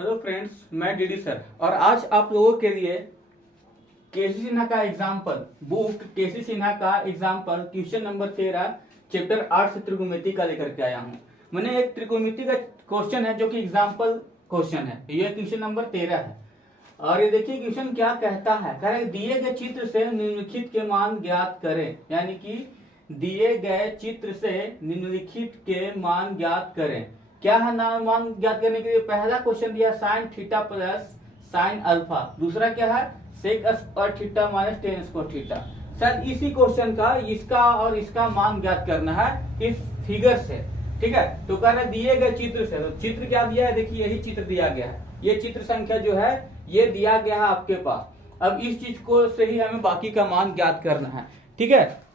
Hello friends, मैं DD sir और आज आप लोगों के लिए केसी सिन्हा का एग्जाम्पल बुक केसी सिन्हा का एग्जाम्पल क्वेश्चन नंबर 13 चैप्टर 8 से त्रिकोणमिति का लेकर के आया हूँ। मैंने एक त्रिकोणमिति का क्वेश्चन है जो कि एग्जाम्पल क्वेश्चन है। ये क्वेश्चन नंबर 13 है और ये देखिए क्वेश्चन क्या कहता है। कह रहे दिए गए चित्र से निम्नलिखित के मान ज्ञात करें, यानी कि दिए गए चित्र से निम्नलिखित के मान ज्ञात करें। क्या है नाम मान ज्ञात करने के लिए? पहला क्वेश्चन दिया sine theta plus sine alpha, दूसरा क्या है sec square theta minus tan square theta. शायद इसी क्वेश्चन का इसका और इसका मान ज्ञात करना है इस फिगर से। ठीक है, तो कह रहे दिए गए चित्र से, तो चित्र क्या दिया है? देखिए यही चित्र दिया गया है, ये चित्र संख्या जो है ये दिया गया है आपके पास। अब इस चीज को से ही हमें बाकी का मान ज्ञात करना है। ठीक है,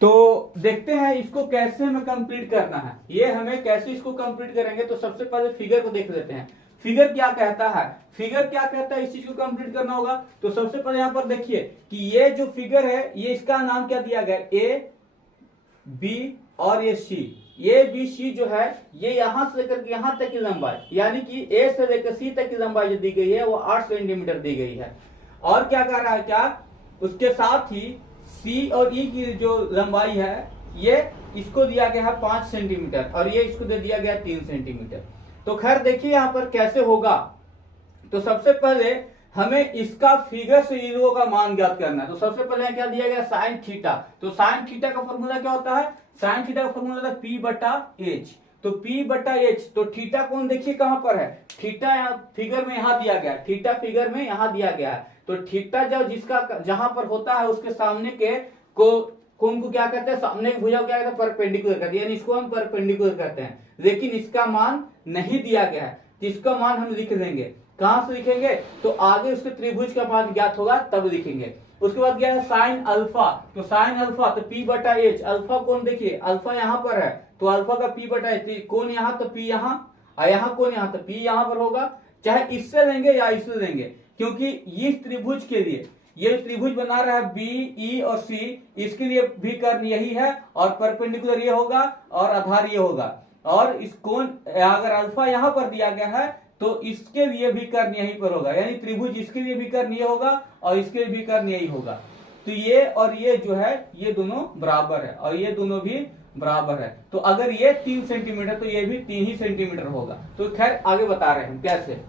तो देखते हैं इसको कैसे हमें कंप्लीट करना है। ये हमें कैसे इसको कंप्लीट करेंगे, तो सबसे पहले फिगर को देख लेते हैं। फिगर क्या कहता है? फिगर क्या कहता है? इस चीज को कंप्लीट करना होगा। तो सबसे पहले यहाँ पर देखिए कि ये जो फिगर है ये इसका नाम क्या दिया गया? ए बी और ये सी। ए बी सी जो है ये यहां से लेकर के यहां तक की लंबाई, यानी कि ए से लेकर सी तक की लंबाई जो दी गई है वो 8 सेंटीमीटर दी गई है। और क्या कर रहा है, क्या उसके साथ ही सी और ई की जो लंबाई है ये इसको दिया गया है 5 सेंटीमीटर और ये इसको दे दिया गया 3 सेंटीमीटर। तो खैर देखिए यहाँ पर कैसे होगा। तो सबसे पहले हमें इसका फिगर से इन लोगों का मान ज्ञात करना है। तो सबसे पहले क्या दिया गया? Sine theta. तो साइन थीटा का फॉर्मूला क्या होता है? साइन थीटा का फॉर्मूला होता है पी बटा एच। तो पी बटा एच, तो थीटा कौन देखिए कहां पर है? थीटा फिगर में यहां दिया गया, थीटा फिगर में यहां दिया गया है। तो थीटा जब जिसका जहां पर होता है उसके सामने के कोण को क्या कहते हैं? सामने की भुजा को क्या कहते हैं? परपेंडिकुलर कहते हैं, यानी इसको हम परपेंडिकुलर कहते हैं। लेकिन इसका मान नहीं दिया गया है, तो इसका मान हम लिख देंगे। कहां से लिखेंगे? तो आगे उसके त्रिभुज का मान ज्ञात होगा तब लिखेंगे। उसके बाद क्या है? Sine alpha. तो साइन अल्फा तो पी बटा एच। अल्फा कौन देखिए? अल्फा यहाँ पर है, तो अल्फा का पी बटा एच। कौन यहाँ? तो पी यहाँ, और यहाँ कौन? यहाँ तो पी यहाँ पर होगा। चाहे इससे लेंगे या इससे लेंगे, क्योंकि इस त्रिभुज के लिए ये त्रिभुज बना रहा है बी ई और सी, इसके लिए भी कर्ण यही है और परपेंडिकुलर ये होगा और आधार ये होगा। और इस कोण अगर अल्फा यहाँ पर दिया गया है तो इसके लिए भी कर्ण यहीं पर होगा, यानी त्रिभुज इसके लिए भी कर्ण ये होगा और इसके लिए भी कर्ण यही होगा। तो ये और ये जो है ये दोनों बराबर है और ये दोनों भी बराबर है। तो अगर ये 3 सेंटीमीटर तो ये भी 3 ही सेंटीमीटर होगा। तो खैर आगे बता रहे हैं कैसे।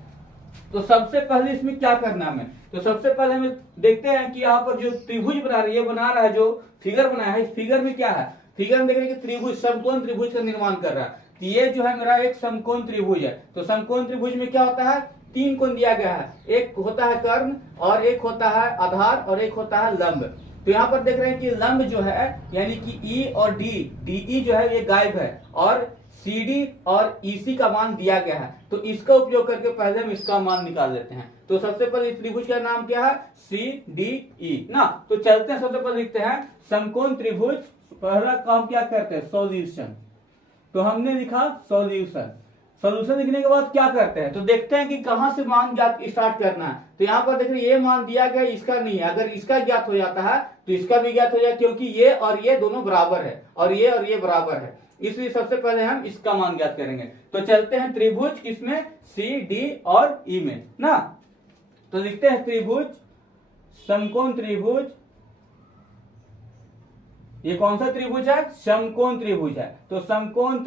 तो सबसे पहले इसमें क्या करना है हमें? तो सबसे पहले हमें देखते हैं कि यहाँ पर जो त्रिभुज बना रहा है जो फिगर बनाया है, इस फिगर में क्या है? फिगर में देख रहे हैं कि त्रिभुज, समकोण त्रिभुज का निर्माण कर रहा है। तो ये जो है मेरा एक समकोण त्रिभुज है। तो समकोण त्रिभुज में क्या होता है? 3 कोण दिया गया है, एक होता है कर्ण और एक होता है आधार और एक होता है लंब। तो यहाँ पर देख रहे हैं कि लंब जो है यानी कि ई और डी जो है ये गायब है और CD और EC का मान दिया गया है। तो इसका उपयोग करके पहले हम इसका मान निकाल लेते हैं। तो सबसे पहले इस त्रिभुज का नाम क्या है? CDE ना। तो चलते हैं, सबसे पहले लिखते हैं समकोण त्रिभुज। पहला काम क्या करते हैं? सॉल्यूशन। तो हमने लिखा सॉल्यूशन। सॉल्यूशन लिखने के बाद क्या करते हैं? तो देखते हैं कि कहां से मान ज्ञात स्टार्ट करना है। तो यहाँ पर देख रहे ये मान दिया गया, इसका नहीं है। अगर इसका ज्ञात हो जाता है तो इसका भी ज्ञात हो जाए, क्योंकि ये और ये दोनों बराबर है और ये बराबर है, इसलिए सबसे पहले हम इसका मान ज्ञात करेंगे। तो चलते हैं त्रिभुज किसमें? सी डी और ई में ना। तो लिखते हैं त्रिभुज, समकोण त्रिभुज। ये कौन सा त्रिभुज है? समकोण त्रिभुज है। तो समकोण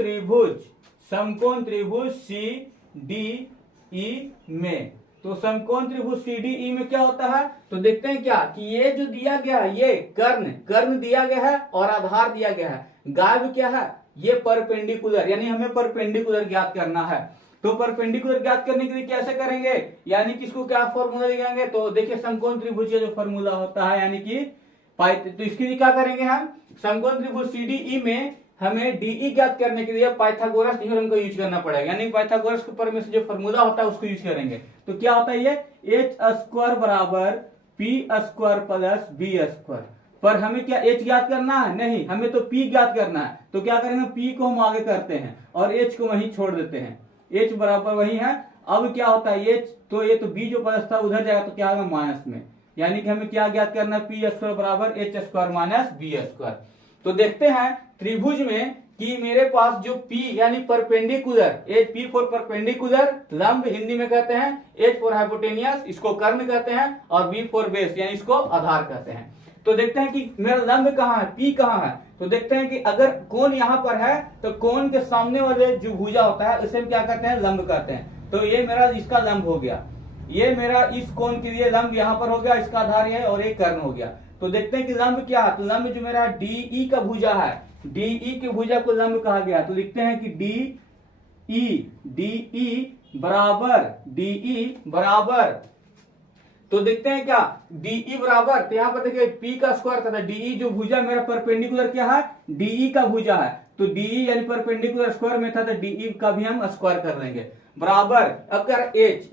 त्रिभुज सी डी ई में। तो समकोण त्रिभुज सी डी ई में क्या होता है? तो देखते हैं क्या कि ये जो दिया गया है ये कर्ण दिया गया है और आधार दिया गया है। गायब क्या है? ये परपेंडिकुलर, यानी हमें परपेंडिकुलर ज्ञात करना है। तो परपेंडिकुलर ज्ञात करने के लिए कैसे करेंगे? यानी कि इसको क्या फॉर्मूला लगाएंगे? तो देखिए समकोण त्रिभुज का जो फॉर्मूला होता है यानी कि तो इसके लिए क्या करेंगे हम? समकोण त्रिभुज CDE में हमें DE ज्ञात करने के लिए पाइथागोरस थ्योरम का यूज करना पड़ेगा, यानी पाइथागोरस के ऊपर में से जो फॉर्मूला होता है उसको यूज करेंगे। तो क्या होता है ये? h² बराबर p² प्लस b²। पर हमें क्या h ज्ञात करना है? नहीं, हमें तो p ज्ञात करना है। तो क्या करेंगे? p को हम आगे करते हैं और h को वहीं छोड़ देते हैं। h बराबर वही है। अब क्या होता है? h तो ये तो b जो प्लस था उधर जाएगा तो क्या होगा? माइनस में, यानी कि हमें क्या ज्ञात करना है? p² बराबर h² माइनस b²। तो देखते हैं त्रिभुज में कि मेरे पास जो P यानी perpendicular, H P for perpendicular लंब हिंदी में कहते हैं, H फॉर हाइपोटेनियस इसको कर्ण कहते हैं, और B फॉर बेस यानी इसको आधार कहते हैं। तो देखते हैं कि मेरा लंब कहाँ है, P कहाँ है। तो देखते हैं कि अगर कोण यहां पर है तो कोण के सामने वाले जो भुजा होता है उसे हम क्या कहते हैं, लंब कहते हैं। तो ये मेरा इसका लंब हो गया, ये मेरा इस कोण के लिए लंब यहां पर हो गया, इसका आधार है और ये कर्ण हो गया। तो देखते हैं कि लंब क्या है। तो लंब जो मेरा DE का भुजा है, DE के भुजा को लंब कहा गया। तो लिखते हैं कि DE बराबर तो देखते हैं क्या DE बराबर, तो यहां पर देखिए P का स्क्वायर था, DE जो भुजा मेरा परपेंडिकुलर क्या है, DE का भुजा है। तो DE यानी परपेंडिकुलर स्क्वायर में था, तो DE का भी हम स्क्वायर कर लेंगे बराबर। अब क्या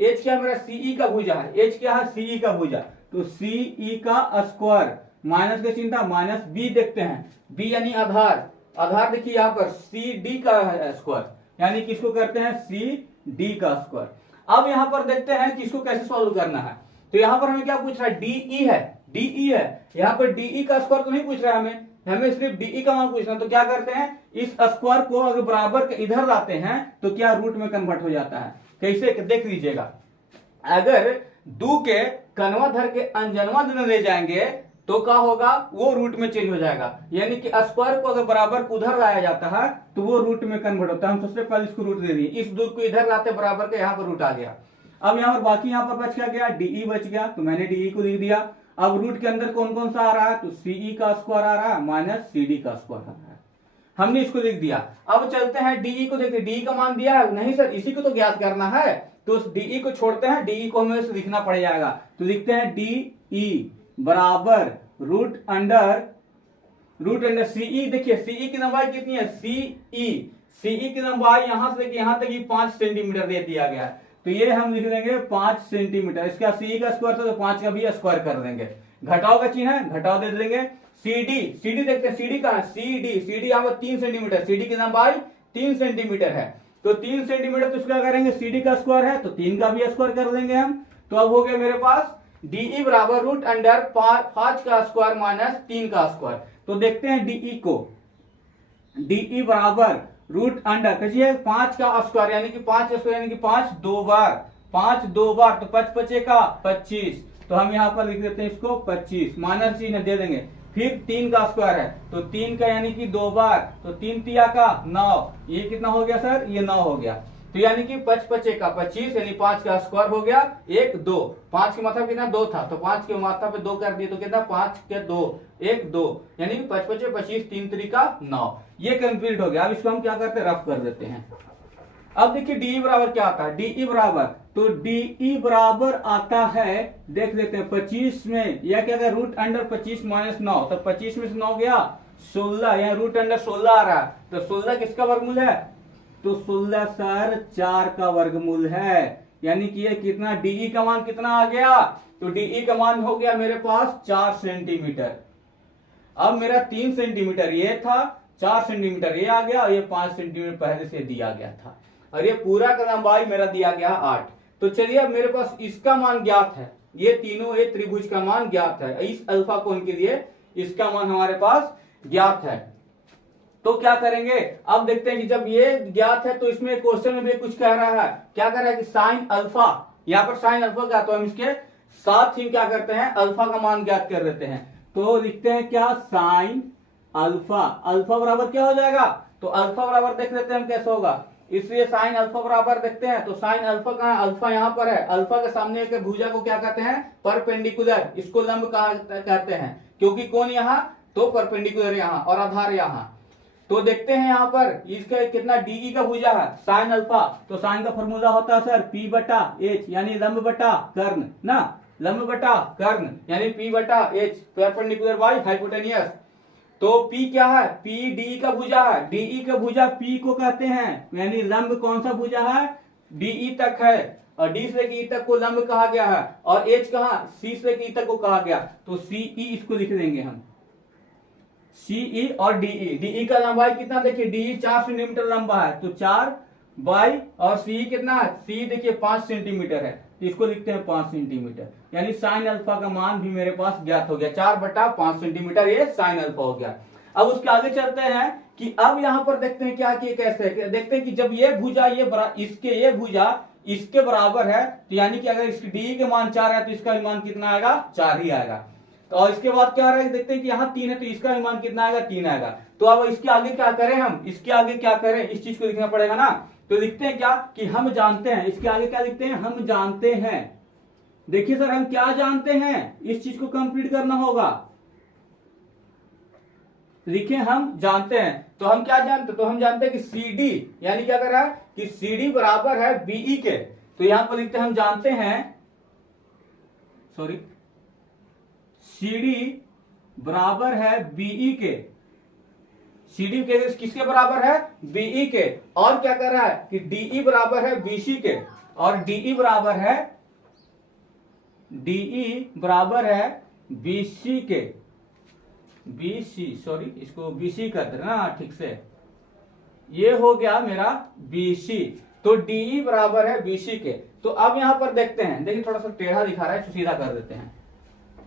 H क्या मेरा CE का भुजा है, H क्या है CE का भुजा, तो CE का स्क्वायर माइनस का चिन्ह था, माइनस B देखते हैं, B यानी आधार, आधार देखिए यहाँ पर CD का स्क्वायर यानी किसको करते हैं, CD का स्क्वायर। अब यहाँ पर देखते हैं कि इसको कैसे सॉल्व करना है। तो यहाँ पर हमें क्या पूछ रहा है, DE है, यहाँ पर DE का स्क्वायर तो नहीं पूछ रहा है हमें सिर्फ DE का मान पूछना। तो क्या करते हैं, इस स्क्वायर को अगर बराबर के इधर लाते हैं तो क्या रूट में कन्वर्ट हो जाता है। कैसे, देख लीजिएगा, अगर दो के कनवा धर के अंजनवा दिन ले जाएंगे तो क्या होगा, वो रूट में चेंज हो जाएगा। यानी कि स्क्वायर को अगर बराबर उधर लाया जाता है तो वो रूट में कन्वर्ट होता है। हम सबसे पहले इसको रूट दे दिए, इस दूर को इधर लाते बराबर के, यहाँ पर रूट आ गया। अब यहाँ पर बाकी यहाँ पर बच क्या गया, DE बच गया, तो मैंने DE को लिख दिया। अब रूट के अंदर कौन कौन सा आ रहा है, तो CE का स्क्वायर आ रहा है माइनस CD का स्क्वायर आ रहा है, हमने इसको लिख दिया। अब चलते हैं DE को देखते, DE का मान दिया है नहीं सर, इसी को तो ज्ञात करना है, तो उस DE को छोड़ते हैं, DE को हमें लिखना पड़ जाएगा। तो लिखते हैं DE बराबर रूट अंडर CE। देखिए CE की लंबाई कितनी है, CE की लंबाई यहां से लेके यहां तक 5 सेंटीमीटर दे दिया गया है, तो ये हम लिख लेंगे 5 सेंटीमीटर। इसका CE का स्क्वायर था तो 5 का भी स्क्वायर कर देंगे, घटाव का चिन्ह है, घटाव दे देंगे। CD देखते हैं, CD कहां है, CD यहाँ पर 3 सेंटीमीटर, CD की लंबाई 3 सेंटीमीटर है, तो 3 सेंटीमीटर, तो इसका करेंगे CD का स्क्वायर है तो 3 का भी स्क्वायर कर देंगे हम। तो अब हो गया मेरे पास DE बराबर रूट अंडर 5 का स्क्वायर माइनस 3 का स्क्वायर। तो देखते हैं DE को, DE बराबर रूट अंडर कहिए 5 का स्क्वायर यानी कि 5 स्क्वायर यानी कि 5 दो बार, 5 दो बार, तो 5 5 का 25, तो हम यहाँ पर लिख देते हैं इसको 25, माइनस चिन्ह दे देंगे। फिर 3 का स्क्वायर है तो 3 का यानी कि 2 बार, तो 3 तिया का 9, ये कितना हो गया सर, ये 9 हो गया। तो यानी कि 5 5 का 25 यानी 5 का स्क्वायर हो गया 1 2, 5 की मात्रा कितना 2 था, तो 5 की मात्रा पे 2 कर दिए तो कितना 5 के 2 1 2, यानी कि 5 5 25, 3 3 का 9, ये कंप्लीट हो गया। अब इसको हम क्या करते हैं, रफ कर देते हैं। अब देखिए DE बराबर क्या आता है, DE बराबर, तो DE बराबर आता है, देख लेते हैं 25 में, यह क्या है रूट अंडर 25 माइनस 9, तो 25 में से 9 गया 16, यहाँ रूट अंडर 16 आ रहा है, तो 16 किसका वर्गमूल है, तो 16 सर 4 का वर्गमूल है, यानी कि ये कितना DE का मान कितना आ गया, तो DE का मान हो गया मेरे पास 4 सेंटीमीटर। अब मेरा 3 सेंटीमीटर ये था, 4 सेंटीमीटर ये आ गया, और ये 5 सेंटीमीटर पहले से दिया गया था, और ये पूरा का लंबाई मेरा दिया गया 8। तो चलिए अब मेरे पास इसका मान ज्ञात है, ये तीनों ये त्रिभुज का मान ज्ञात है, इस अल्फा कोण के लिए इसका मान हमारे पास ज्ञात है। तो क्या करेंगे, अब देखते हैं कि जब ये ज्ञात है तो इसमें क्वेश्चन में भी कुछ कह रहा है, क्या कह रहा है कि साइन अल्फा, यहाँ पर साइन अल्फा क्या, तो हम इसके साथ ही क्या करते हैं अल्फा का मान ज्ञात कर देते हैं। तो लिखते हैं क्या, साइन अल्फा, अल्फा बराबर क्या हो जाएगा, तो अल्फा बराबर देख लेते हैं हम कैसे होगा, इसलिए साइन अल्फा बराबर देखते हैं। तो साइन अल्फा कहां है, अल्फा यहाँ पर है, अल्फा के सामने एक भुजा को क्या कहते हैं, परपेंडिकुलर, इसको लंब कहते हैं, क्योंकि कौन यहाँ, तो परपेंडिकुलर यहाँ और आधार यहाँ। तो देखते हैं यहाँ पर इसका कितना DE का भुजा है साइन अल्फा, तो साइन का फॉर्मूला होता है सर P बटा H, यानी लंब बटा कर्ण ना, लंब बटा कर्ण यानी P बटा H, परपेंडिकुलर बाय हाइपोटेनियस। तो P क्या है, P DE का भुजा है, DE का भुजा P को कहते हैं, यानी लंब कौन सा भुजा है, DE तक है, और D से E तक को लंब कहा गया है, और H कहा C से E तक को कहा गया, तो CE इसको लिख देंगे हम, CE और DE का लंबाई कितना देखिए, DE 4 सेंटीमीटर लंबा है, तो 4 बाई, और CE कितना है, CE देखिए 5 सेंटीमीटर है, तो इसको लिखते हैं 5 सेंटीमीटर, यानी साइन अल्फा का मान भी मेरे पास ज्ञात हो गया, 4 बटा 5 सेंटीमीटर ये साइन अल्फा हो गया। अब उसके आगे चलते हैं कि अब यहां पर देखते हैं क्या कि कैसे है, देखते हैं कि जब ये भुजा ये भुजा इसके बराबर है, तो यानी कि अगर इसकी डी के मान 4 है तो इसका भी मान कितना आएगा, 4 ही आएगा। तो और इसके बाद क्या रहा है, देखते हैं कि यहाँ 3 है तो इसका भी मान कितना आएगा, 3 आएगा। तो अब इसके आगे क्या करें, हम इसके आगे क्या करें, इस चीज को लिखना पड़ेगा ना। तो लिखते हैं क्या कि हम जानते हैं, इसके आगे क्या लिखते हैं, हम जानते हैं। देखिए सर हम क्या जानते हैं, इस चीज को कंप्लीट करना होगा। लिखे हम जानते हैं, तो हम क्या जानते हैं, तो हम जानते हैं कि सी डी यानी क्या कर रहा है कि सी डी बराबर है बीई के। तो यहां पर लिखते हैं हम जानते हैं, सॉरी, सी डी बराबर है बीई के। सी डी के किसके बराबर है, बीई के। और क्या कर रहा है कि डीई बराबर है बीसी के, और डीई बराबर है बीसी के, बीसी, सॉरी इसको बीसी कर देना ठीक से, ये हो गया मेरा बीसी। तो डीई बराबर है बीसी के। तो अब यहां पर देखते हैं, देखिए थोड़ा सा टेढ़ा दिखा रहा है तो सीधा कर देते हैं,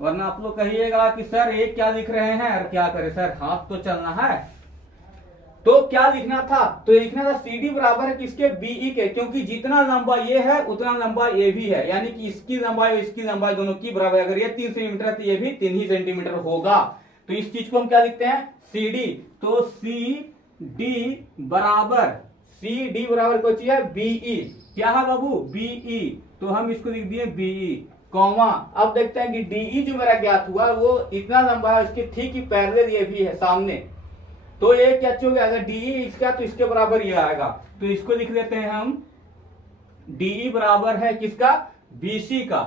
वरना आप लोग कहिएगा कि सर ये क्या लिख रहे हैं और क्या करें सर, हाथ तो चलना है। तो क्या लिखना था, तो लिखना था सी डी बराबर है किसके, बीई के, क्योंकि जितना लंबा ये है उतना लंबा ये भी है, यानी कि इसकी लंबाई और इसकी लंबाई दोनों की बराबर। अगर ये 3 सेंटीमीटर है तो ये भी 3 ही सेंटीमीटर होगा। तो इस चीज को हम क्या लिखते हैं, सी डी। तो सी डी बराबर कोई चीज है बीई, क्या है बाबू, बीई। तो हम इसको लिख दिए बीई कॉमा। अब देखते हैं कि डीई जो मेरा ज्ञात हुआ वो इतना लंबा है, इसके ठीक ही पैरेलल ये भी है सामने। तो ये क्या हो गया, अगर डीई इसका तो इसके बराबर ये आएगा। तो इसको लिख लेते हैं हम, डीई बराबर है किसका, बीसी का,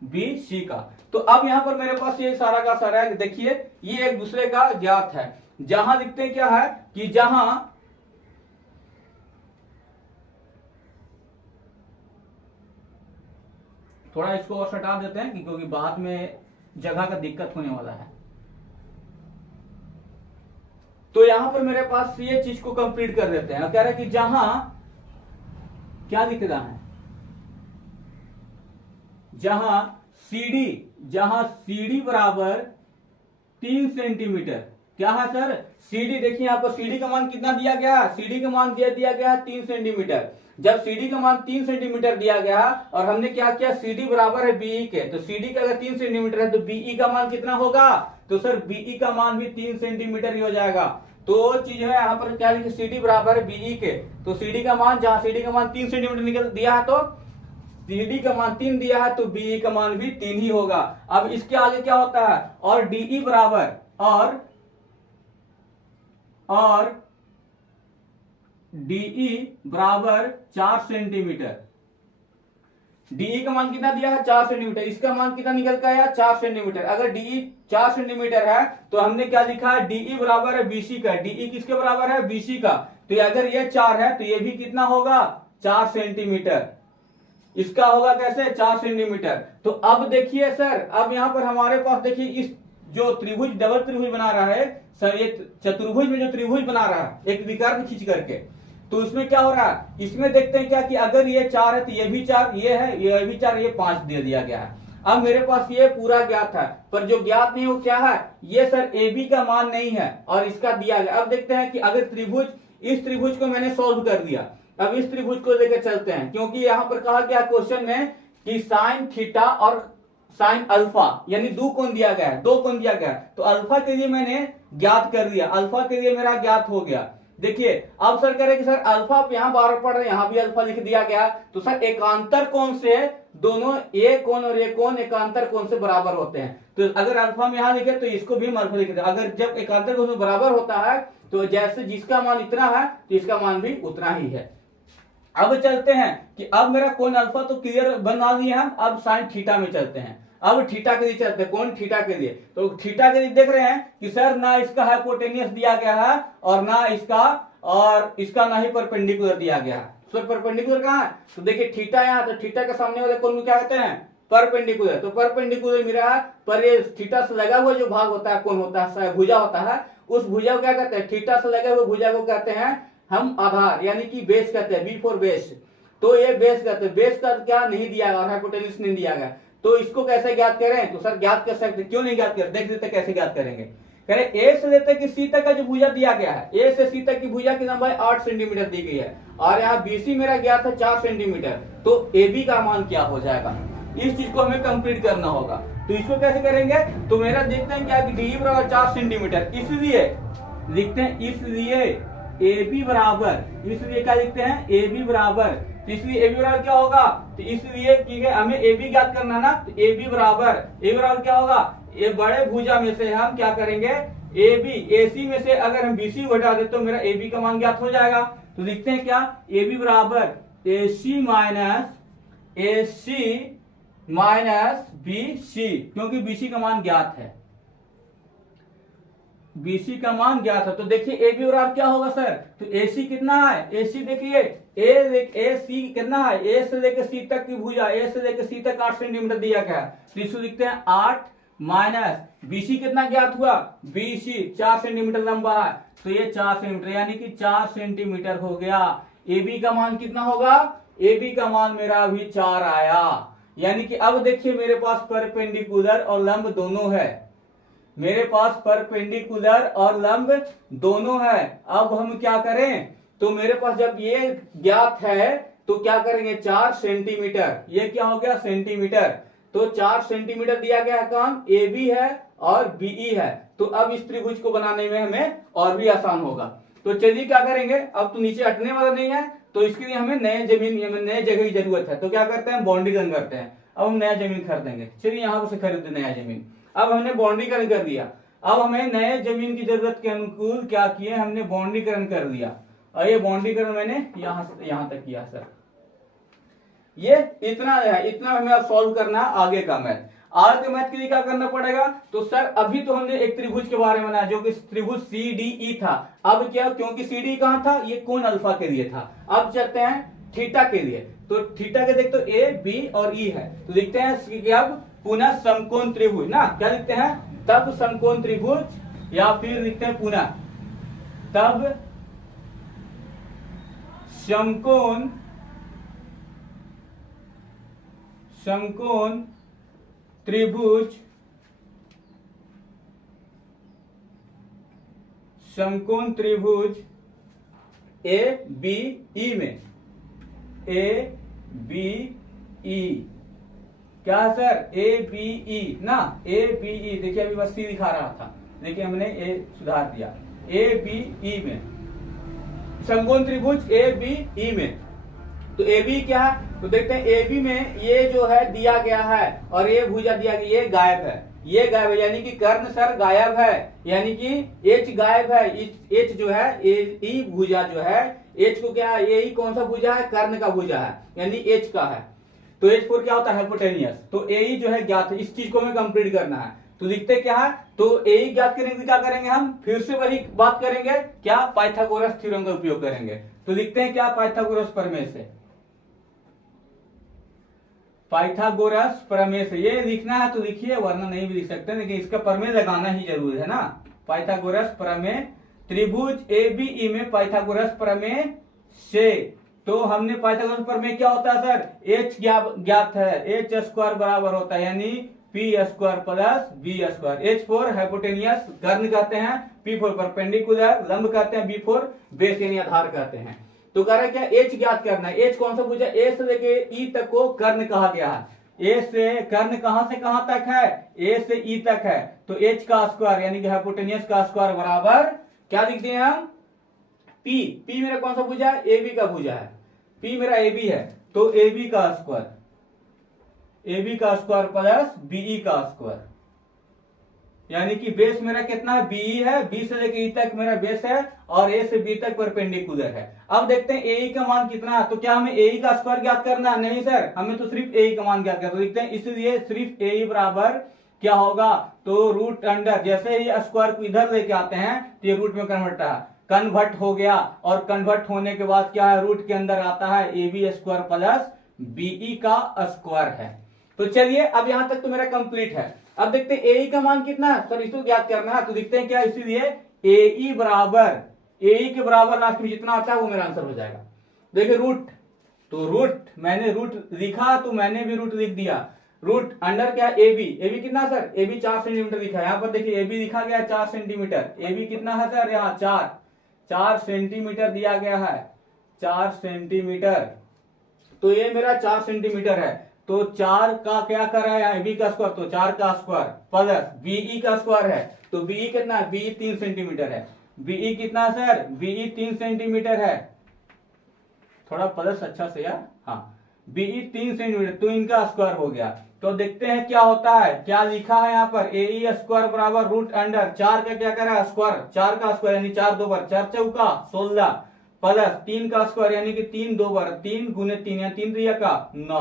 बीसी का। तो अब यहां पर मेरे पास ये सारा का सारा है, देखिए ये एक दूसरे का ज्ञात है। जहां लिखते हैं क्या है कि जहां थोड़ा इसको और हटा देते हैं क्योंकि बाद में जगह का दिक्कत होने वाला है। तो यहां पर मेरे पास ये चीज को कंप्लीट कर देते हैं। कह रहे हैं कि जहां क्या लिख रहा है, जहां सीडी बराबर 3 सेंटीमीटर, क्या है सर, सीडी। देखिए यहां पर सीडी का मान कितना दिया गया है, सीडी का मान दिया गया है 3 सेंटीमीटर। जब सीडी का मान 3 सेंटीमीटर दिया गया और हमने क्या किया, सीडी बराबर है बीई के, तो सीडी का अगर 3 सेंटीमीटर है तो बीई का मान कितना होगा, तो सर बीई का मान भी 3 सेंटीमीटर ही हो जाएगा। तो चीज है यहाँ पर क्या लिखे, सीडी बराबर है बीई के। तो सीडी का मान, जहां सीडी का मान 3 सेंटीमीटर निकल दिया है तो सीडी का मान 3 दिया है तो बीई का मान भी 3 ही होगा। अब इसके आगे क्या होता है, और डीई बराबर और डीई बराबर 4 सेंटीमीटर। डीई का मान कितना दिया है, 4 सेंटीमीटर, इसका मान कितना निकल के आया, 4 सेंटीमीटर। अगर डीई 4 सेंटीमीटर है तो हमने क्या लिखा है, डीई बराबर है बीसी का। डीई किसके बराबर है, बीसी का। तो अगर ये 4 है तो ये भी कितना होगा, 4 सेंटीमीटर। इसका होगा कैसे, 4 सेंटीमीटर। तो अब देखिए सर, अब यहां पर हमारे पास देखिए इस जो त्रिभुज, डबल त्रिभुज बना रहा है सर, ये चतुर्भुज में जो त्रिभुज बना रहा है एक विकर्ण खींच करके, तो उसमें क्या हो रहा है, इसमें देखते हैं क्या कि अगर ये 4 है तो ये भी 4, ये है, ये भी 4, ये 5 दे दिया गया है। अब मेरे पास ये पूरा ज्ञात है, पर जो ज्ञात नहीं वो क्या है, ये सर ए बी का मान नहीं है और इसका दिया गया। अब देखते हैं कि अगर त्रिभुज, इस त्रिभुज को मैंने सोल्व कर दिया, अब इस त्रिभुज को लेकर चलते हैं, क्योंकि यहां पर कहा गया क्वेश्चन में कि साइन थीटा और साइन अल्फा यानी 2 कोण दिया गया है, 2 कोण दिया गया है। तो अल्फा के लिए मैंने ज्ञात कर दिया, अल्फा के लिए मेरा ज्ञात हो गया। देखिए अब सर कह रहे कि सर अल्फा आप यहां बार पढ़ रहे हैं, यहां भी अल्फा लिख दिया गया, तो सर एकांतर कोण से दोनों ये कोण और ये कोण एकांतर कोण से बराबर होते हैं। तो अगर अल्फा में यहां लिखे तो इसको भी हम अल्फा लिख दे। अगर जब एकांतर कोण में बराबर होता है तो जैसे जिसका मान इतना है तो इसका मान भी उतना ही है। अब चलते हैं कि अब मेरा कोण अल्फा तो क्लियर बना लिया हम, अब साइन थीटा में चलते हैं। अब थीटा के लिए चलते हैं, कोण थीटा के लिए। तो थीटा के लिए देख रहे हैं कि सर ना इसका हाइपोटेनियस दिया गया है और ना इसका ना ही परपेंडिकुलर दिया गया है। सर परपेंडिकुलर कहां है, तो देखिए थीटा यहाँ, तो थीटा के सामने वाले कोण को क्या कहते हैं, परपेंडिकुलर। तो परपेंडिकुलर मिला है, पर ये थीटा से लगा हुआ जो भाग होता है, कोण होता है, भुजा होता है, उस भुजा को क्या कहते हैं, थीटा से लगे हुए भुजा को कहते हैं हम आधार, यानी कि बेस कहते हैं, बी फॉर बेस। तो ये बेस कहते हैं, बेस का क्या नहीं दिया गया, हाइपोटेन्यूज नहीं दिया गया। तो इसको कैसे ज्ञात करें, तो सर ज्ञात कर सकते, क्यों नहीं ज्ञात कर, देख देते कैसे ज्ञात करेंगे। करे ए से लेते कि सी तक का जो भुजा दिया गया है, ए से सी तक की भुजा की लंबाई 8 सेंटीमीटर दी गई है और यहाँ बीसी मेरा गया था 4 सेंटीमीटर, तो ए बी का मान क्या हो जाएगा, इस चीज को हमें कंप्लीट करना होगा। तो इसको कैसे करेंगे, तो मेरा देखते हैं क्या कि डी बराबर 4 सेंटीमीटर, इसलिए लिखते हैं, इसलिए ए बी बराबर, इसलिए क्या लिखते हैं ए बी बराबर, तो इसलिए ए बी बराबर क्या होगा, तो इसलिए ठीक है हमें ए बी ज्ञात करना ना, तो ए बी बराबर क्या होगा, ये बड़े भुजा में से हम क्या करेंगे ए बी, ए सी में से अगर हम बी सी घटा दे तो मेरा ए बी का मान ज्ञात हो जाएगा। तो लिखते हैं क्या, ए बी बराबर ए सी माइनस बी सी, क्योंकि बी सी का मान ज्ञात है, बीसी का मान ज्ञात है। तो देखिए ए बी बराबर क्या होगा सर, तो ए सी कितना है, ए सी देखिए ए सी कितना है, ए से लेकर सी तक की भुजा, ए से लेकर सी तक 8 सेंटीमीटर दिया गया है, तो इसको लिखते हैं 8 माइनस बीसी कितना ज्ञात हुआ, बीसी 4 सेंटीमीटर लंबा है, तो ये 4 सेंटीमीटर यानी कि 4 सेंटीमीटर हो गया। ए बी का मान कितना होगा, ए बी का मान मेरा अभी 4 आया, यानी कि अब देखिए मेरे पास परपेंडिकुलर और लंब दोनों है, मेरे पास परपेंडिकुलर और लंब दोनों है। अब हम क्या करें, तो मेरे पास जब ये ज्ञात है तो क्या करेंगे 4 सेंटीमीटर, ये क्या हो गया सेंटीमीटर, तो 4 सेंटीमीटर दिया गया है, कौन ए बी है और बीई है, तो अब इस त्रिभुज को बनाने में हमें और भी आसान होगा। तो चलिए क्या करेंगे, अब तो नीचे हटने वाला नहीं है, तो इसके लिए हमें नए जगह की जरूरत है, तो क्या करते हैं बाउंड्रीकरण करते हैं। अब हम नया जमीन खरीदेंगे, चलिए यहाँ से खरीदते नया जमीन। अब हमने बाउंड्रीकरण कर दिया, अब हमें नए जमीन की जरूरत के अनुकूल क्या किए, हमने बाउंड्रीकरण कर दिया, और ये बाउंड्रीकरण मैंने यहाँ तक किया सर। ये इतना है, इतना हमें अब सॉल्व करना है आगे का मैथ। आगे के मैथ के लिए क्या करना पड़ेगा, तो सर अभी तो हमने एक त्रिभुज के बारे में बनाया जो कि त्रिभुज सी डी ई था। अब क्या, क्योंकि सी डी कहां था, ये कोण अल्फा के लिए था। अब चलते हैं थीटा के लिए, तो थीटा के देख तो ए बी और ई है, तो लिखते हैं कि अब पुनः समकोण त्रिभुज ना, क्या लिखते हैं, तब समकोण त्रिभुज, या फिर लिखते हैं पुनः तब समकोण त्रिभुज, समकोण त्रिभुज ए बी ई में, ए बी ई क्या सर, ए बी ई ना, ए बी ई, देखिए अभी बस सी दिखा रहा था, देखिए हमने ए सुधार दिया, ए बी ई में समकोण त्रिभुज ए बी ई में। तो ए बी क्या है, तो देखते हैं ए बी में ये जो है दिया गया है और ये भुजा दिया गया, ये गायब है, ये गायब है, यानी कि कर्ण सर गायब है, यानी कि एच गायब है, एच जो है ई भुजा जो है, एच को क्या है, ये कौन सा भुजा है, कर्ण का भुजा है, यानी एच का है, तो एच फोर क्या होता है हाइपोटेनियस, तो ए जो है ज्ञात है, इस चीज को हमें कंप्लीट करना है। तो लिखते क्या है, तो ए ज्ञात करेंगे, क्या करेंगे हम, फिर से वही बात करेंगे, क्या पाइथागोरस थ्योरम का उपयोग करेंगे। तो लिखते हैं क्या, पाइथागोरस प्रमेय से, पाइथागोरस प्रमेय से ये लिखना है तो लिखिए, वरना नहीं भी लिख सकते, लेकिन इसका प्रमेय लगाना ही जरूरी है ना। पाइथागोरस प्रमेय त्रिभुज ए बी ई में पाइथागोरस प्रमेय से, तो हमने पाइथागोरस प्रमेय क्या होता है सर, एच ज्ञात है, एच स्क्वायर बराबर होता है, यानी P square plus B square. H for hypotenuse कर्ण कहते हैं, पी फोर परपेंडिकुलर लंब कहते हैं, बी फोर बेस यानी आधार कहते हैं। तो कह रहा है क्या, एच ज्ञात करना है, एच कौन सा पूछा, ए से लेके ई तक को कर्ण कहा गया है, ए से कर्ण कहां से कहां तक है, ए से ई तक है, तो एच का स्क्वायर यानी कि हाइपोटेनियस का स्क्वायर बराबर क्या लिखते हैं हम, पी, पी मेरा कौन सा भुजा है, ए बी का भुजा है, पी मेरा ए बी है, तो ए बी का स्क्वायर, ए बी का स्क्वायर प्लस बीई का स्क्वायर, यानी कि बेस मेरा कितना है, बीई है, बी से लेकर ई तक मेरा बेस है और ए से बी तक परपेंडिकुलर है। अब देखते हैं ए का मान कितना है, तो क्या हमें ए का स्क्वायर ज्ञात करना है, नहीं सर, हमें तो सिर्फ ए का मान ज्ञात करना, तो लिखते हैं इसलिए सिर्फ ए बराबर क्या होगा, तो रूट अंडर, जैसे ही स्क्वायर को इधर लेके आते हैं तो ये रूट में कन्वर्ट हो गया, और कन्वर्ट होने के बाद क्या है, रूट के अंदर आता है A B square plus BE का स्क्वायर है। तो चलिए अब यहां तक तो मेरा कंप्लीट है। अब देखते हैं ए का मान कितना है सर, इसको ज्ञात करना है, तो देखते हैं क्या, इसीलिए ए बराबर, ए के बराबर लास्ट में जितना आता है वो मेरा आंसर हो जाएगा। देखिए रूट, तो रूट मैंने रूट लिखा तो मैंने भी रूट लिख दिया, रूट अंडर क्या ए बी कितना सर, ए बी 4 सेंटीमीटर दिखा है, यहाँ पर देखिए ए बी लिखा गया 4 सेंटीमीटर, ए बी कितना है सर, यहाँ 4 सेंटीमीटर दिया गया है, 4 सेंटीमीटर। तो ये मेरा 4 सेंटीमीटर है, तो 4 का क्या कर रहा है, बी का स्क्वायर, तो 4 का स्क्वायर प्लस बीई का स्क्वायर है, तो बीई कितना है, बीई 3 सेंटीमीटर है, बीई कितना सर, बीई 3 सेंटीमीटर है, थोड़ा प्लस अच्छा से यार, हाँ बीई 3 सेंटीमीटर, तो इनका स्क्वायर हो गया। तो देखते हैं क्या होता है, क्या लिखा है यहाँ पर, ए स्क्वायर बराबर रूट अंडर 4 का क्या करा स्क्वायर, 4 का स्क्वायर यानी 4 दो बार 4 चौका 16 प्लस 3 का स्क्वायर यानी कि 3 दो बार 3 गुने 3 या 3 3 का 9।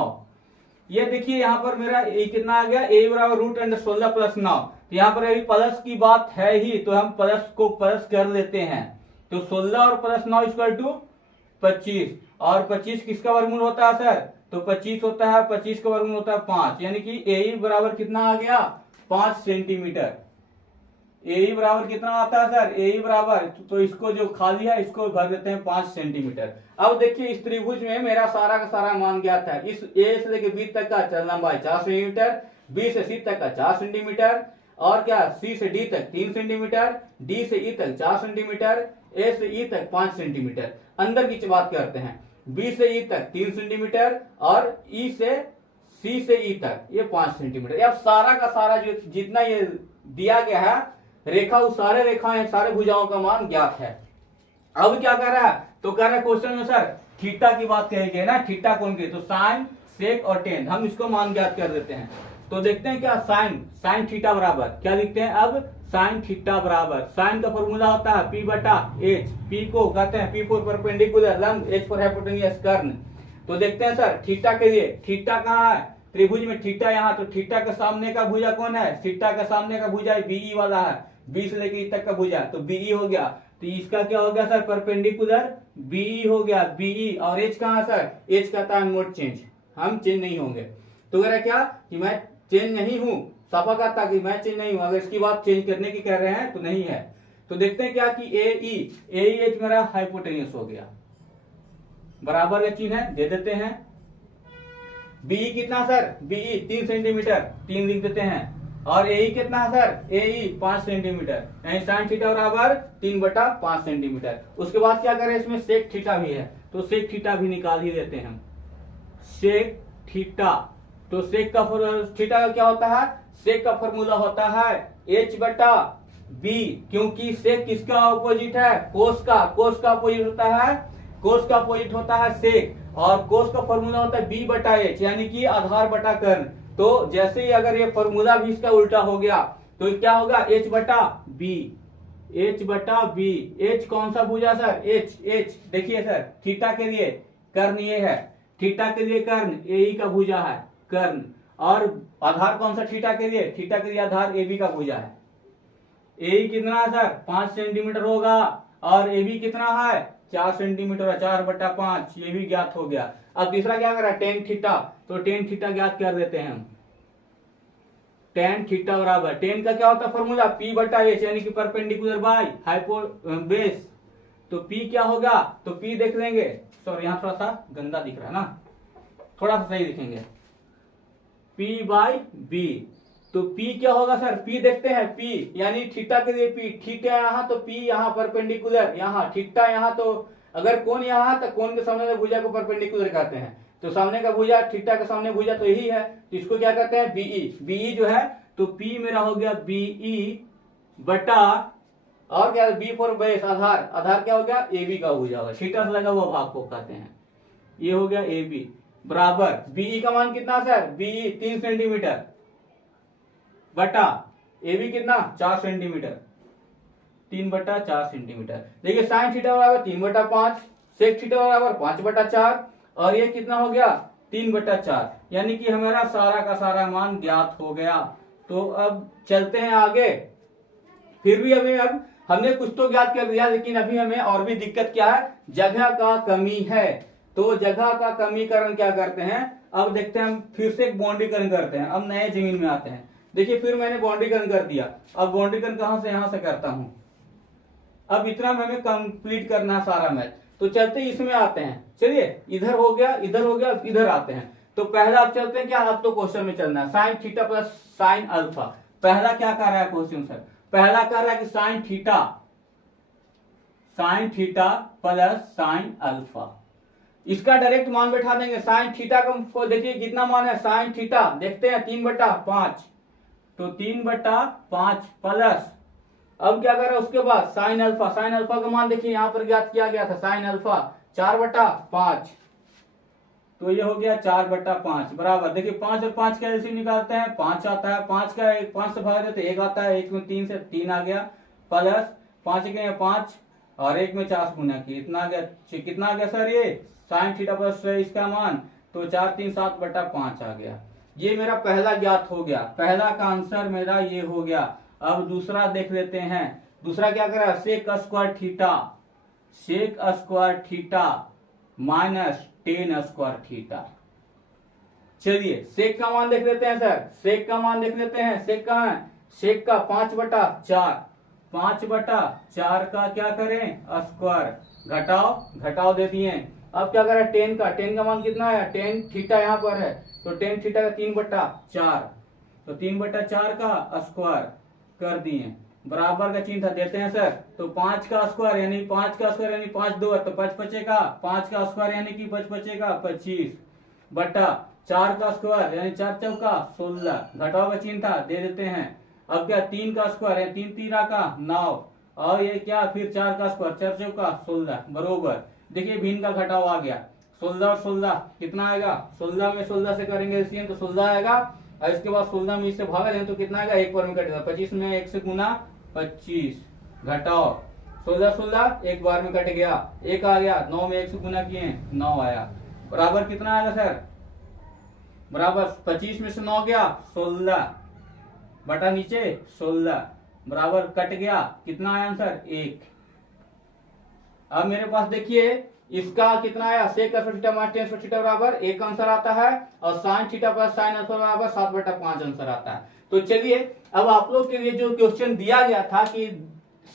ये देखिए यहाँ पर मेरा ए कितना आ गया, ए बराबर रूट अंडर 16 प्लस 9, तो यहाँ पर अभी प्लस की बात है ही, तो हम प्लस को प्लस कर लेते हैं, तो 16 और प्लस 9 इक्वल टू 25, और 25 किसका वर्गमूल होता है सर, तो 25 होता है, 25 का वर्गमूल होता है 5, यानी कि ए बराबर कितना आ गया 5 सेंटीमीटर। ए बराबर कितना आता है सर, ए बराबर, तो इसको जो खाली है इसको भर देते हैं 5 सेंटीमीटर। अब देखिए इस त्रिभुज में मेरा सारा का सारा मान ज्ञात है, इस ए से लेकर बी तक का चल लंबाई 4 सेंटीमीटर, बी से सी तक का 4 सेंटीमीटर, और क्या सी से डी तक 3 सेंटीमीटर, डी से ई तक 4 सेंटीमीटर, ए से ई तक 5 सेंटीमीटर। अंदर की बात करते हैं, बी से ई तक 3 सेंटीमीटर और ई से सी से ई तक ये 5 सेंटीमीटर। अब सारा का सारा जो जितना ये दिया गया है रेखा, उस सारे रेखाएं सारे भुजाओं का मान ज्ञात है। अब क्या कर रहा है, तो कह रहा है क्वेश्चन में सर थीटा की बात कहेंगे ना, थीटा कौन की, तो साइन सेक और टेन, हम इसको मान ज्ञात कर देते हैं। तो देखते हैं क्या, साइन थीटा बराबर क्या लिखते हैं, अब साइन थीटा बराबर, साइन का फॉर्मूला होता है पी बटा एच, पी को कहते हैं पी फॉर परपेंडिकुलर लंब, एच फॉर हाइपोटेन्यूज कर्ण। तो देखते हैं सर थीटा के लिए, थीटा कहाँ है त्रिभुज में, थीटा यहाँ, तो थीटा के सामने का भुजा कौन है, थीटा के सामने का भुजा बीई वाला है, बी से लेकर ई तक का भुजा, तो बीई हो गया, तो इसका क्या हो गया सर परपेंडिकुलर बीई हो गया, बीई, और एच कहाँ सर, एच का था नोट चेंज, हम चेंज नहीं होंगे। तो कह रहा क्या कि मैं चेंज नहीं हूं, सफा का था कि मैं चेंज नहीं हूं, अगर इसकी बात चेंज करने की कह रहे हैं तो नहीं है। तो देखते हैं क्या कि ए एच मेरा हाइपोटेन्यूस हो गया, बराबर का चिन्ह है दे देते हैं। बीई कितना सर, बीई 3 सेंटीमीटर 3 लिख देते हैं, और एई कितना है सर, एई 5 सेंटीमीटर, यानी साइन थीटा बराबर 3/5 सेंटीमीटर। उसके बाद क्या करें, इसमें सेक थीटा भी है, तो सेक थीटा भी निकाल ही देते हैं हम, सेक थीटा। तो सेक का थीटा का क्या होता है, सेक का फॉर्मूला होता है h/b, क्योंकि सेक किसका अपोजिट है, कोस का, कोस का अपोजिट होता है, कोस का अपोजिट होता है सेक, और कोस का फॉर्मूला होता है b/h, यानी कि आधार बटा कर्ण। तो जैसे ही अगर ये फॉर्मूला भी इसका उल्टा हो गया तो क्या होगा h/b, h/b, h कौन सा भुजा सर, h देखिए सर थीटा के लिए कर्ण ये है, थीटा के लिए कर्ण ए का भुजा है कर्ण, और आधार कौन सा थीटा के लिए, थीटा के लिए आधार ए बी का भुजा है। ए कितना है सर 5 सेंटीमीटर होगा, और ए बी कितना है 4 सेंटीमीटर, 4/5, ये भी ज्ञात हो गया। अब तीसरा क्या करा, टेन थीटा, तो टेन थीटा ज्ञात कर देते हैं हम, टेन थीटा बराबर, टेन का क्या होता है फॉर्मूला p/h, यानी कि परपेंडिकुलर बाय हाइपोबेस, तो p क्या होगा, तो p देख लेंगे, सॉरी यहाँ थोड़ा सा गंदा दिख रहा है ना, थोड़ा सा सही दिखेंगे, p/b, तो p क्या होगा सर, p देखते हैं, p यानी थीटा के लिए p, थीटा यहाँ तो p यहाँ परपेंडिकुलर, यहाँ थीटा यहाँ, तो अगर कोण यहाँ तो कोण के सामने भुजा को परपेंडिकुलर कहते हैं, तो सामने का भुजा थीटा के सामने भुजा तो यही है, तो इसको क्या कहते हैं बीई, बीई जो है, तो p मेरा हो गया बीई बटा, और क्या बी फॉर बेस आधार, आधार क्या हो गया ए बी का भुजा होगा, थीटा से लगा हुआ भाग को कहते हैं, ये हो गया ए बी बराबर, बीई का मान कितना सर, बीई 3 सेंटीमीटर बटा ए बी कितना 4 सेंटीमीटर, 3/4 सेंटीमीटर। देखिए साइन थीटा बराबर 3/5, सेक थीटा बराबर 5/4, और ये कितना हो गया 3/4, यानी कि हमारा सारा का सारा मान ज्ञात हो गया। तो अब चलते हैं आगे, फिर भी अभी अब हमने कुछ तो ज्ञात कर दिया, लेकिन अभी हमें और भी दिक्कत क्या है, जगह का कमी है। तो जगह का कमीकरण क्या करते हैं, अब देखते हैं हम फिर से एक बाउंड्रीकरण करते हैं, अब नए जमीन में आते हैं। देखिए फिर मैंने बाउंड्रीकरण कर दिया, अब बाउंड्रीकरण कहां से, यहां से करता हूं। अब इतना हमें कंप्लीट करना सारा मैथ, तो चलते इसमें आते हैं, चलिए इधर हो गया इधर हो गया, इधर आते हैं। तो पहला आप चलते हैं क्या, अब तो क्वेश्चन में चलना है, sign theta plus sine alpha. पहला क्या कर रहा है क्वेश्चन सर, पहला कर रहा है कि sine theta plus sine alpha, इसका डायरेक्ट मान बैठा देंगे। साइन थीटा को देखिए कितना मान है, साइन थीटा देखते हैं 3/5, तो 3/5 प्लस, अब क्या कर रहा है उसके बाद साइन अल्फा, साइन अल्फा का मान देखिए यहां पर ज्ञात किया गया था, साइन अल्फा 4/5, तो ये हो गया 4/5 बराबर, देखिए 5 और 5 का एलसीएम निकालते हैं, 5 आता है, 5 का 5 से भाग देते 1 आता है, 1 में 3 से 3 आ गया, प्लस 5 के 5 और 1 में 4 गुना किया, इतना आ गया, कितना आ गया सर ये साइन थीटा प्लस इसका मान, तो 4 3 7/5 आ गया। ये मेरा पहला ज्ञात हो गया, पहला का आंसर मेरा ये हो गया। अब दूसरा देख लेते हैं, दूसरा क्या कर रहा है, sec square theta minus tan square theta. चलिए सेक का मान देख लेते हैं सर, सेक का मान देख लेते हैं, सेक का है, सेक का 5/4, 5/4 का क्या करें स्क्वायर, घटाओ दे दिए। अब क्या करें टेन का मान कितना है, टेन थीटा यहाँ पर है, तो टेन थीटा का 3/4, तो 3/4 का स्क्वायर कर दिए, बराबर का चिन्ह देते हैं सर, तो 5 का स्क्वायर यानी 5 का स्क्वायर यानी 5 2 तो 5 बचेगा, 5 का स्क्वायर यानी कि 5 बचेगा 25/4 का स्क्वायर यानी 4 चौका 16, घटाओ का चिन्ह था दे देते हैं। अब क्या 3 का स्क्वायर है 3 3 का 9, और ये क्या फिर 4 का स्क्वायर 4 चौका 16 बरोबर, देखिए भिन्न का घटाव आ गया, 16 और 16 कितना आएगा, 16 में 16 से करेंगे एलसीएम तो 16 आएगा, और इसके बाद 16 में इससे भागा दें तो कितना आएगा, 1 बार में कटेगा, 25 में 1 से गुना 25, घटाओ 16 एक बार में कट गया, 1 आ गया, 9 में 1 से गुना किए 9 आया, बराबर कितना आएगा सर, बराबर 25 में से 9 गया 16 बटा नीचे 16 बराबर कट गया, कितना आया आंसर 1। अब मेरे पास देखिए इसका कितना आया, sec square theta minus tan square theta बराबर 1 आंसर आता है, और sine theta plus sine alpha बराबर 7/5 आंसर आता है। तो चलिए अब आप लोग के लिए जो क्वेश्चन दिया गया था कि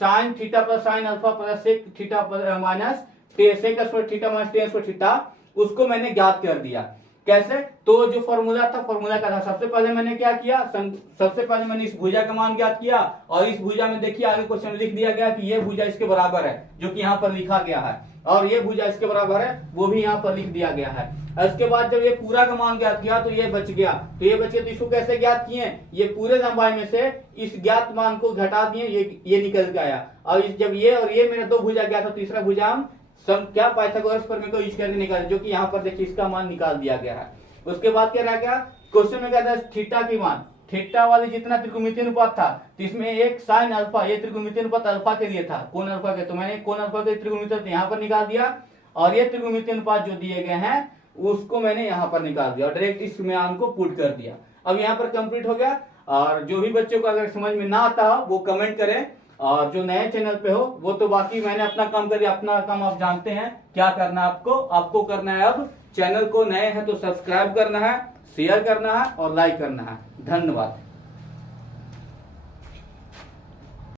sine theta plus sine alpha plus sec theta minus sec square theta minus tan square theta, उसको मैंने ज्ञात कर दिया। कैसे, तो जो फॉर्मूला था, फॉर्मूला का था, सबसे पहले मैंने क्या किया, सबसे पहले मैंने इस भुजा का मान ज्ञात किया, और इस भुजा में देखिए आगे क्वेश्चन लिख दिया गया कि ये भुजा इसके बराबर है, जो कि यहाँ पर लिखा गया है, और ये भुजा इसके बराबर है, वो भी यहाँ पर लिख दिया गया है। इसके बाद जब ये पूरा का मान ज्ञात किया तो ये बच गया, तो इसको कैसे ज्ञात किए, ये पूरे लंबाई में से इस ज्ञात मान को घटा दिए, ये निकल के आया, और जब ये और ये मेरे दो भुजा ज्ञात, तो तीसरा भुजा हम क्या पाइथागोरस प्रमेय को यूज करके निकाल, जो कि यहाँ पर देखिए इसका मान निकाल दिया गया है। उसके बाद क्या रह गया, क्वेश्चन में क्या था, थीटा की मान, थीटा वाली जितना त्रिकोणमितीय अनुपात था, तो इसमें एक साइन अल्फा, ये त्रिकोणमितीय अनुपात अल्फा के लिए था, कोण अल्फा के, तो मैंने कोण अल्फा के त्रिकोणमितीय यहाँ पर निकाल दिया, और ये त्रिकोणमितीय अनुपात जो दिए गए हैं उसको मैंने यहाँ पर निकाल दिया, और डायरेक्ट इस मान को पुट कर दिया। अब यहाँ पर कंप्लीट हो गया, और जो भी बच्चों को अगर समझ में ना आता हो वो कमेंट करें, और जो नए चैनल पे हो वो तो बाकी मैंने अपना काम कर दिया, अपना काम आप जानते हैं क्या करना है, आपको करना है। अब चैनल को नए हैं तो सब्सक्राइब करना है, शेयर करना है और लाइक करना है। धन्यवाद।